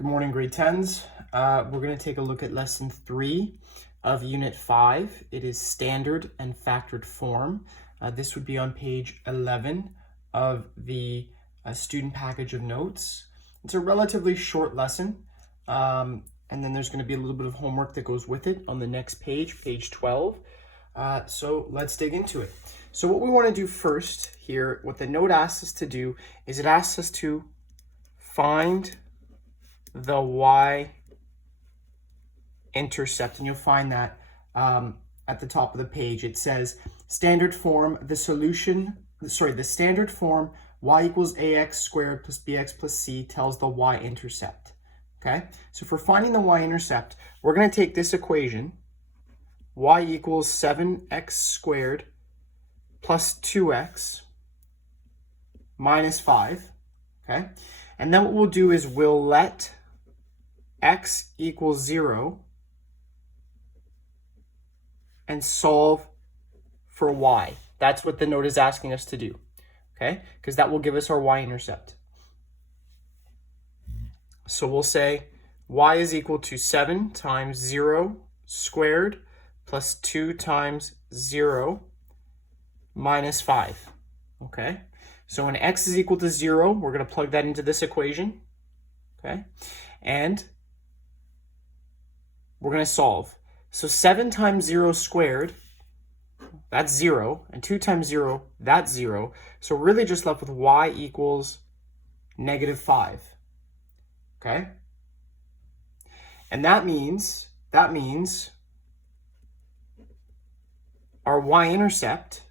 Good morning, grade 10s. We're going to take a look at lesson 3 of unit 5. It is standard and factored form. This would be on page 11 of the student package of notes. It's a relatively short lesson, and then there's going to be a little bit of homework that goes with it on the next page, page 12. So let's dig into it. So what we want to do first here, what the note asks us to do, is it asks us to find the y-intercept, and you'll find that at the top of the page. It says standard form, the standard form y equals ax squared plus bx plus c tells the y-intercept. Okay, so for finding the y-intercept, we're going to take this equation, y equals 7x squared plus 2x minus 5, okay? And then what we'll do is we'll let x equals 0 and solve for y. That's what the note is asking us to do, okay? Because that will give us our y-intercept. So we'll say y is equal to 7 times 0 squared plus 2 times 0 minus 5, okay? So when x is equal to 0, we're going to plug that into this equation, okay? And we're going to solve. So 7 times 0 squared, that's 0, and 2 times 0, that's 0. So we're really just left with y equals negative 5, okay? And that means our y-intercept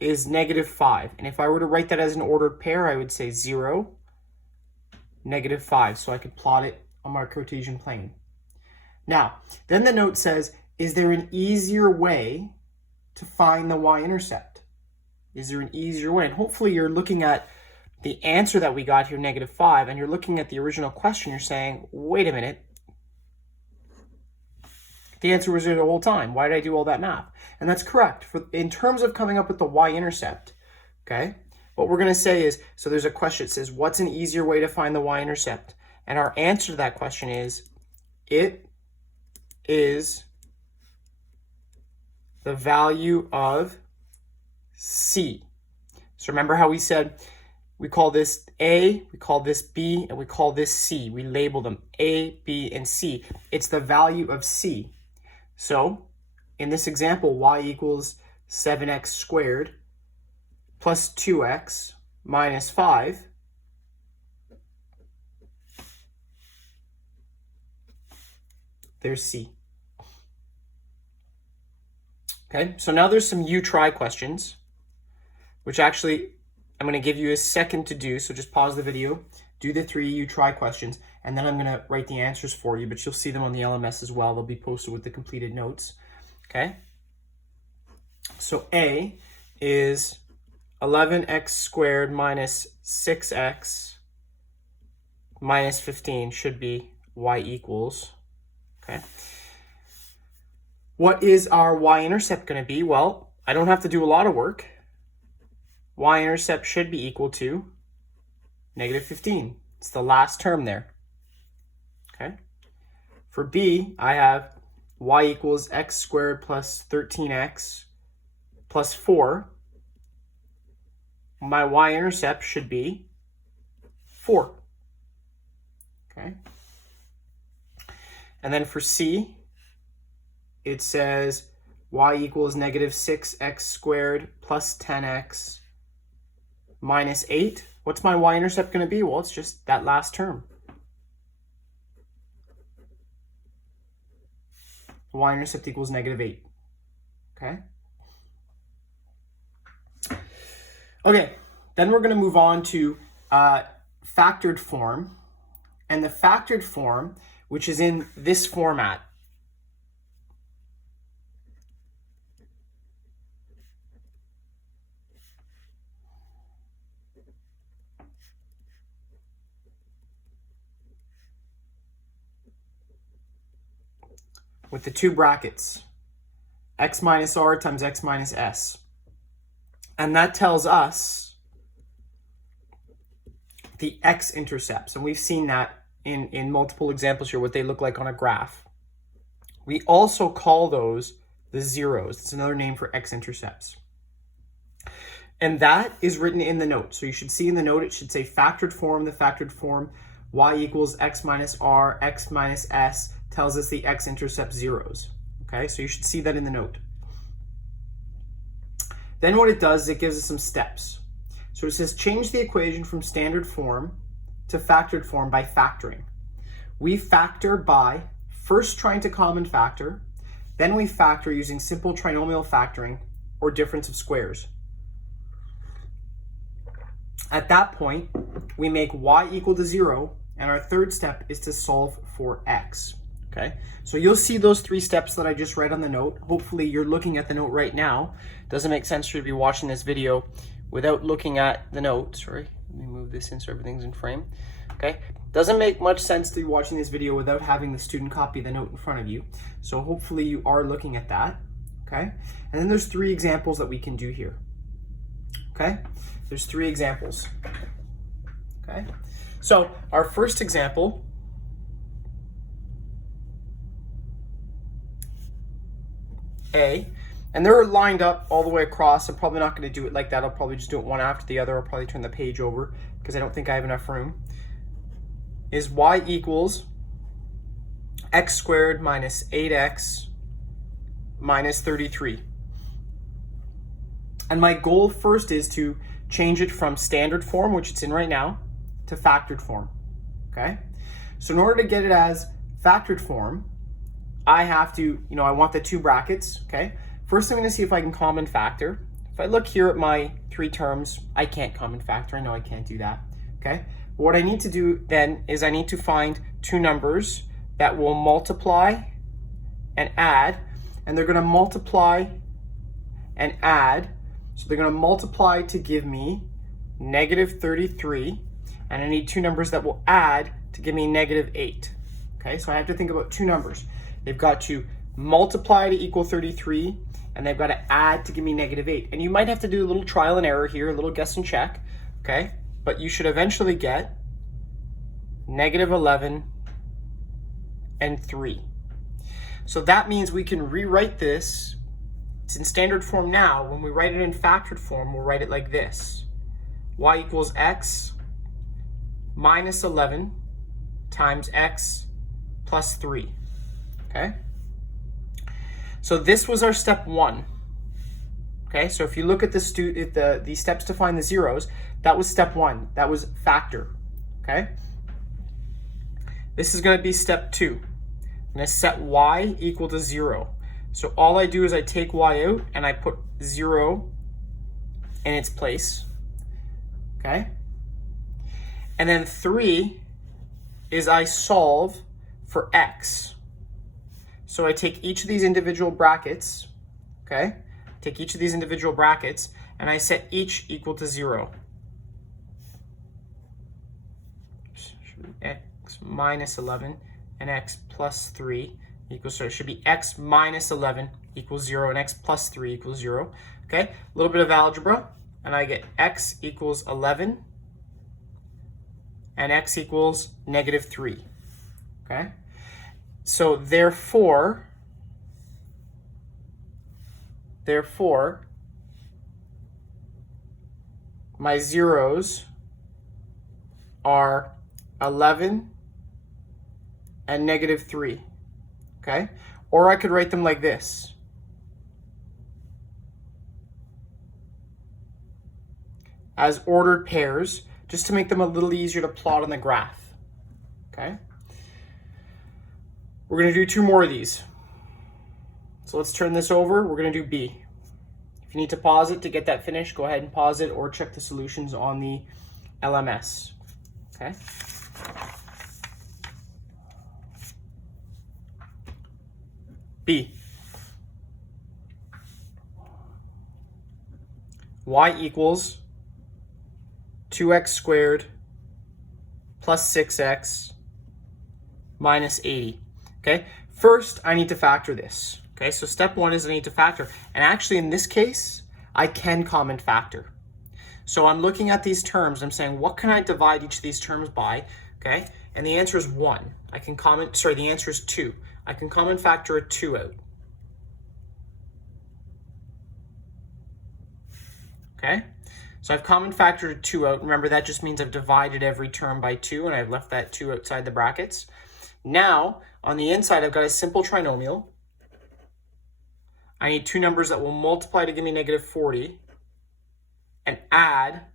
is negative 5. And if I were to write that as an ordered pair, I would say 0, negative 5. So I could plot it on my Cartesian plane. Now, then the note says, is there an easier way to find the y-intercept? Is there an easier way? And hopefully you're looking at the answer that we got here, negative 5, and you're looking at the original question. You're saying, wait a minute. The answer was there the whole time. Why did I do all that math? And that's correct. In terms of coming up with the y-intercept, okay, what we're going to say is, so there's a question that says, what's an easier way to find the y-intercept? And our answer to that question is, it is the value of c. So remember how we said we call this A, we call this B, and we call this C. We label them A, B, and C. It's the value of c. So in this example, y equals 7x squared plus 2x minus 5. There's C. Okay, so now there's some you try questions, which actually I'm going to give you a second to do. So just pause the video, do the 3 you try questions, and then I'm going to write the answers for you, but you'll see them on the LMS as well. They'll be posted with the completed notes. Okay, so A is 11x squared minus 6x minus 15 should be y equals, okay. What is our y-intercept going to be? Well, I don't have to do a lot of work. Y-intercept should be equal to negative 15. It's the last term there, okay. For B, I have y equals x squared plus 13x plus 4. My y-intercept should be 4. Okay. And then for C, it says y equals negative 6x squared plus 10x minus 8. What's my y-intercept going to be? Well, it's just that last term. Y-intercept equals negative 8. Okay. Okay, then we're going to move on to factored form. And the factored form, which is in this format. With the 2 brackets, x minus r times x minus s. And that tells us the x-intercepts. And we've seen that in multiple examples here what they look like on a graph. We also call those the zeros. It's another name for x-intercepts. And that is written in the note. So you should see in the note, it should say factored form, the factored form, y equals x minus r, x minus s, tells us the x-intercept zeros. Okay, so you should see that in the note. Then what it does is it gives us some steps. So it says change the equation from standard form to factored form by factoring. We factor by first trying to common factor, then we factor using simple trinomial factoring or difference of squares. At that point, we make y equal to 0, and our third step is to solve for x. Okay, so you'll see those 3 steps that I just read on the note. Hopefully you're looking at the note right now. Doesn't make sense for you to be watching this video without looking at the note. Sorry, let me move this in so everything's in frame. Okay, doesn't make much sense to be watching this video without having the student copy the note in front of you. So hopefully you are looking at that. Okay, and then there's 3 examples that we can do here. Okay, there's 3 examples. Okay, so our first example A, and they're lined up all the way across. I'm probably not going to do it like that. I'll probably just do it one after the other. I'll probably turn the page over because I don't think I have enough room. Is y equals x squared minus 8x minus 33. And my goal first is to change it from standard form, which it's in right now, to factored form. Okay? So in order to get it as factored form, I have to, I want the 2 brackets, okay? First, I'm going to see if I can common factor. If I look here at my 3 terms, I can't common factor. I know I can't do that, okay? But what I need to do then is I need to find 2 numbers that will multiply and add, and they're going to multiply and add. So they're going to multiply to give me negative 33, and I need 2 numbers that will add to give me negative 8. Okay, so I have to think about 2 numbers. They've got to multiply to equal 33, and they've got to add to give me negative 8. And you might have to do a little trial and error here, a little guess and check, okay? But you should eventually get negative 11 and 3. So that means we can rewrite this. It's in standard form now. When we write it in factored form, we'll write it like this. Y equals x minus 11 times x plus 3. Okay? So this was our step 1. Okay? So if you look at the steps to find the zeros, that was step 1. That was factor. Okay? This is going to be step 2. I'm going to set y equal to 0. So all I do is I take y out and I put 0 in its place. Okay? And then 3 is I solve for x. So I take each of these individual brackets, okay? Take each of these individual brackets and I set each equal to 0. X minus 11 and x plus 3 equals, so it should be x minus 11 equals 0 and x plus 3 equals 0. Okay, a little bit of algebra, and I get x equals 11 and x equals negative 3. Okay, so therefore, my zeros are 11 and negative 3. Okay, or I could write them like this. As ordered pairs, just to make them a little easier to plot on the graph. Okay, we're going to do 2 more of these. So let's turn this over. We're going to do B. If you need to pause it to get that finished, go ahead and pause it or check the solutions on the LMS. Okay. B. Y equals 2x squared plus 6x minus 80. Okay, first I need to factor this. Okay, so step 1 is I need to factor. And actually in this case, I can common factor. So I'm looking at these terms. I'm saying, what can I divide each of these terms by? Okay, and the answer is 1. I can the answer is 2. I can common factor a 2 out. Okay, so I've common factored 2 out. Remember, that just means I've divided every term by 2, and I've left that 2 outside the brackets. Now, on the inside, I've got a simple trinomial. I need two numbers that will multiply to give me negative 40 and add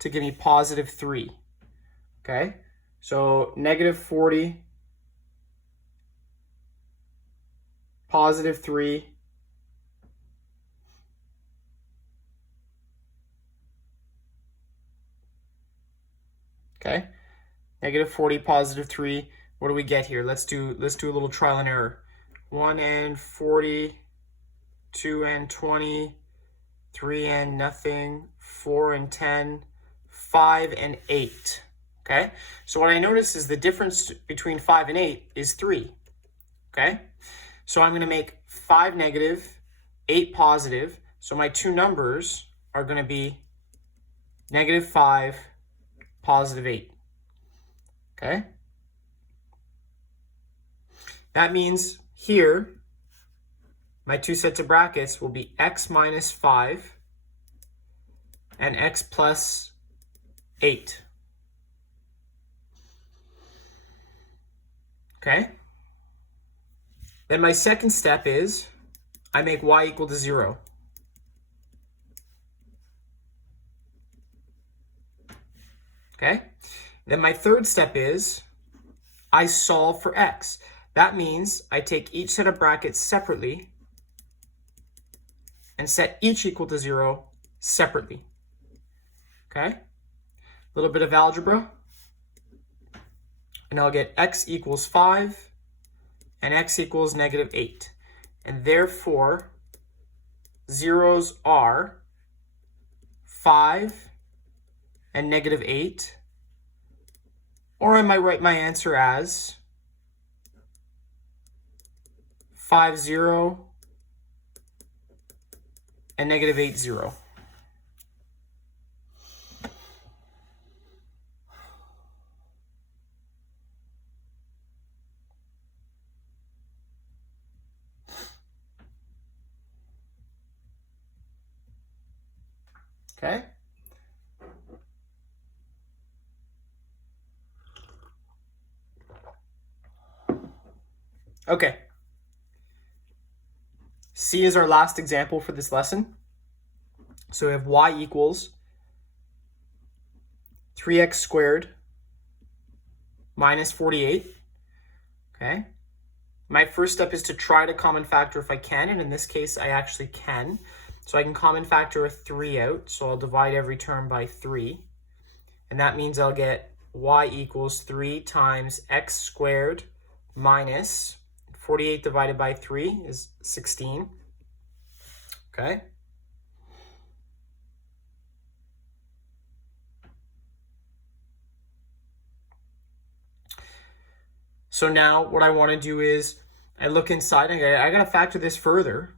to give me positive 3. Okay, so negative 40, positive 3, okay, negative 40, positive 3. What do we get here? Let's do a little trial and error. 1 and 40, 2 and 20, 3 and nothing, 4 and 10, 5 and 8. Okay, so what I notice is the difference between 5 and 8 is 3. Okay, so I'm going to make 5 negative, 8 positive. So my two numbers are going to be negative 5, positive 8. Okay, that means here my two sets of brackets will be x minus 5 and x plus 8. Okay, then my second step is I make y equal to 0. Okay, then my third step is I solve for x. That means I take each set of brackets separately and set each equal to 0 separately. Okay, a little bit of algebra, and I'll get x equals 5 and x equals negative 8. And therefore, zeros are 5 and negative 8. Or I might write my answer as 5, 0 and negative 8, 0. Okay. Okay. C is our last example for this lesson. So we have y equals 3x squared minus 48. Okay. My first step is to try to common factor if I can, and in this case I actually can. So I can common factor a 3 out, so I'll divide every term by 3. And that means I'll get y equals 3 times x squared minus 48 divided by 3 is 16. Okay. So now what I want to do is I look inside, I got to factor this further,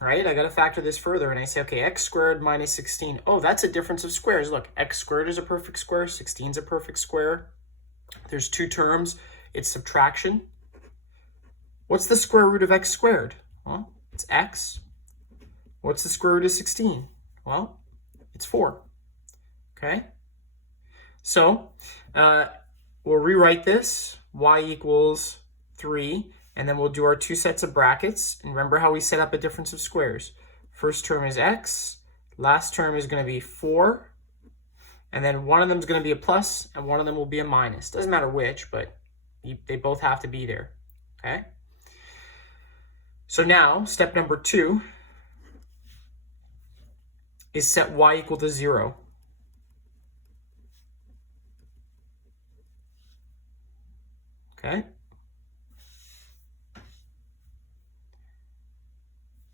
right? I got to factor this further, and I say, okay, x squared minus 16. Oh, that's a difference of squares. Look, x squared is a perfect square, 16 is a perfect square. There's two terms. It's subtraction. What's the square root of x squared? Well, it's x. What's the square root of 16? Well, it's 4. Okay? So we'll rewrite this. Y equals 3. And then we'll do our two sets of brackets. And remember how we set up a difference of squares. First term is x. Last term is going to be 4. And then one of them is going to be a plus, and one of them will be a minus. Doesn't matter which, but they both have to be there. Okay? So now, step number 2 is set y equal to 0. Okay?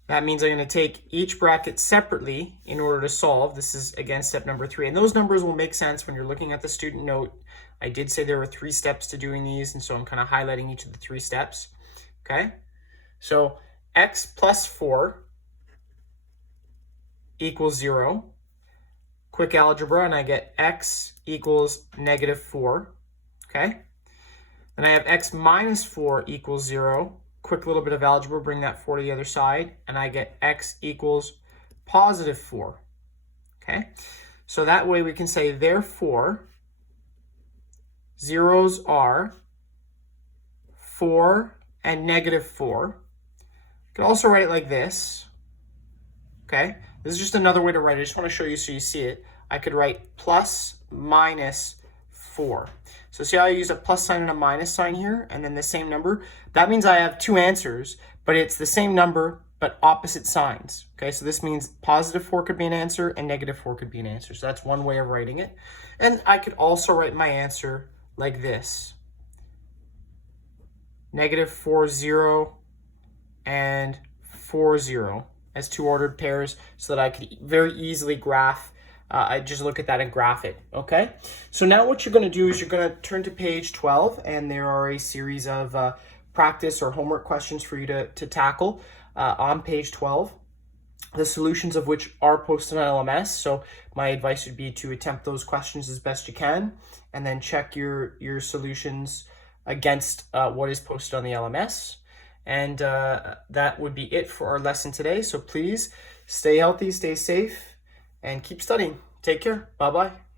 That means I'm going to take each bracket separately in order to solve. This is, again, step number 3. And those numbers will make sense when you're looking at the student note. I did say there were 3 steps to doing these, and so I'm kind of highlighting each of the 3 steps. Okay? So x plus 4 equals 0. quick algebra, and I get x equals -4, okay? Then I have x minus 4 equals 0. Quick little bit of algebra, bring that 4 to the other side, and I get x equals +4, okay? So that way we can say, therefore, zeros are 4 and -4. You can also write it like this, okay? This is just another way to write it. I just want to show you so you see it. I could write plus minus 4. So see how I use a plus sign and a minus sign here, and then the same number? That means I have two answers, but it's the same number, but opposite signs. Okay, so this means +4 could be an answer and -4 could be an answer. So that's one way of writing it. And I could also write my answer like this. -4, 0, and 4, 0 as two ordered pairs so that I could very easily graph. I just look at that and graph it, okay? So now what you're going to do is you're going to turn to page 12, and there are a series of practice or homework questions for you to tackle on page 12, the solutions of which are posted on LMS. So my advice would be to attempt those questions as best you can, and then check your solutions against what is posted on the LMS. And that would be it for our lesson today. So please stay healthy, stay safe, and keep studying. Take care. Bye-bye.